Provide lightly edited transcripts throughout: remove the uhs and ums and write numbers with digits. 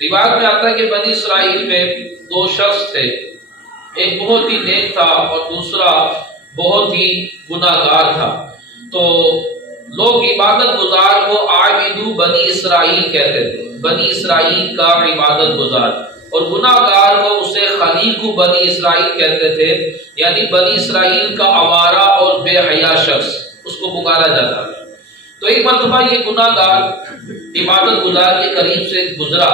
روایت میں آتا ہے کہ بنی اسرائیل میں دو شخص تھے، ایک بہت ہی نیک تھا اور دوسرا بہت ہی گناہگار تھا۔ تو لوگ عبادت گزار کو عابدو بنی اسرائیل کہتے تھے، بنی اسرائیل کا عبادت گزار، اور گناہگار کو اسے خلیقو بنی اسرائیل کہتے تھے، یعنی بنی اسرائیل کا آوارہ اور بے حیا شخص، اس کو پکارا جاتا ہے۔ تو ایک مرتبہ یہ گناہگار عبادت گزار کے قریب سے گزرا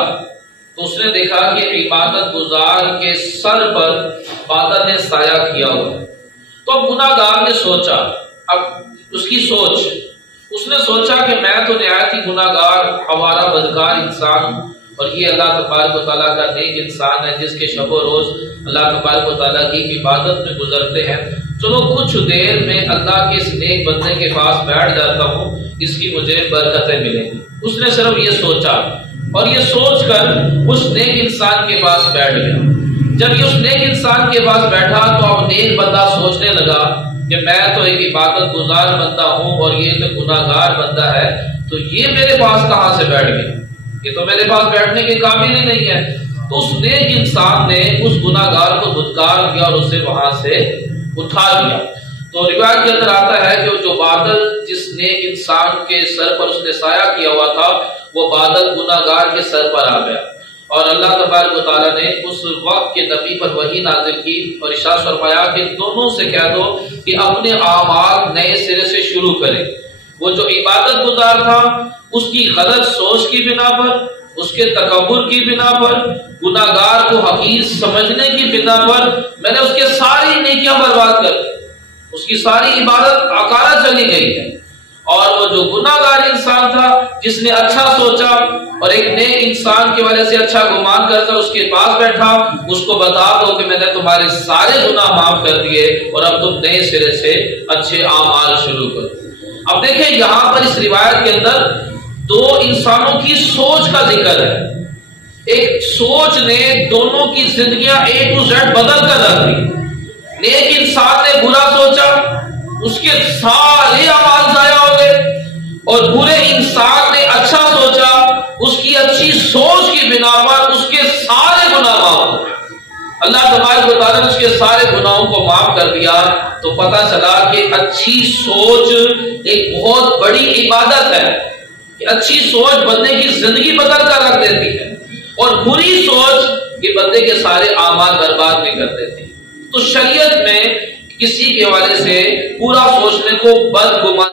تو اس نے دیکھا کہ عبادت گزار کے سر پر بادل نے سایہ کیا ہوا ہے۔ تو اب گناہگار نے سوچا، اب اس کی سوچ، اس نے سوچا کہ میں تو نہایت ہی گناہگار آوارہ بدکار انسان ہوں، اور یہ اللہ تبارک و تعالیٰ کا نیک انسان ہے جس کے شب و روز اللہ تبارک و تعالیٰ کی عبادت میں گزرتے ہیں، چلو کچھ دیر میں اللہ کے اس نیک بندے کے پاس بیٹھ جاتا ہوں، اس کی مجھے برکتیں ملیں گی۔ اس نے صرف یہ سوچا، اور یہ سوچ کر اس نیک انسان کے پاس بیٹھ گیا۔ جب یہ اس نیک انسان کے پاس بیٹھا تو اب نیک بندہ سوچنے لگا کہ میں تو ایک عبادت گزار بندہ ہوں اور یہ تو گناہگار بندہ ہے، تو یہ میرے پاس کہاں سے بیٹھ گیا، یہ تو میرے پاس بیٹھنے کے قابل ہی نہیں ہے۔ تو اس نیک انسان نے اس گناہگار کو دھتکار دیا اور اسے وہاں سے اٹھا دیا۔ تو روایت کے اندر آتا ہے کہ جو بادل جس نیک انسان کے سر پر اس نے سایہ کیا ہوا تھا، وہ بادل گناہگار کے سر پر آ گیا، اور اللہ تبارک و تعالیٰ نے اس وقت کے نبی پر وحی نازل کی اور ارشاد فرمایا کہ دونوں سے کہہ دو کہ اپنے اعمال نئے سرے سے شروع کریں۔ وہ جو عبادت گزار تھا، اس کی غلط سوچ کی بنا پر، اس کے تکبر کی بنا پر، گناہگار کو حقیر سمجھنے کی بنا پر میں نے اس کے ساری نیکیاں برباد کر دی، اس کی ساری عبادت اکارا چلی گئی ہے۔ اور وہ جو گناہگار انسان تھا جس نے اچھا سوچا اور ایک نیک انسان کی وجہ سے اچھا گمان کر کر اس کے پاس بیٹھا، اس کو بتا دو کہ میں نے تمہارے سارے گناہ معاف کر دیے اور اب تم نئے سرے سے اچھے اعمال شروع کرو۔ اب دیکھیں یہاں پر اس روایت کے اندر دو انسانوں کی سوچ کا ذکر ہے۔ ایک سوچ نے دونوں کی زندگیاں A to Z بدل کر رکھ دی۔ نیک انسان نے برا سوچا، اس کے سارے اعمال ضائع ہو گئے، اور برے انسان نے اچھا سوچا، اس کی اچھی سوچ کی بنا پر اس کے سارے گناہ معاف ہو گئے۔ اللہ تبارک و تعالیٰ نے اس کے سارے گناہوں کو معاف کر دیا۔ تو پتہ چلا کہ اچھی سوچ ایک بہت بڑی عبادت ہے، کہ اچھی سوچ بندے کی زندگی بدل کر رکھ دیتی ہے، اور بری سوچ یہ بندے کے سارے اعمال برباد بھی کر دیتی ہے۔ تو شریعت میں کسی کے حوالے سے برا سوچنے کو بدگمان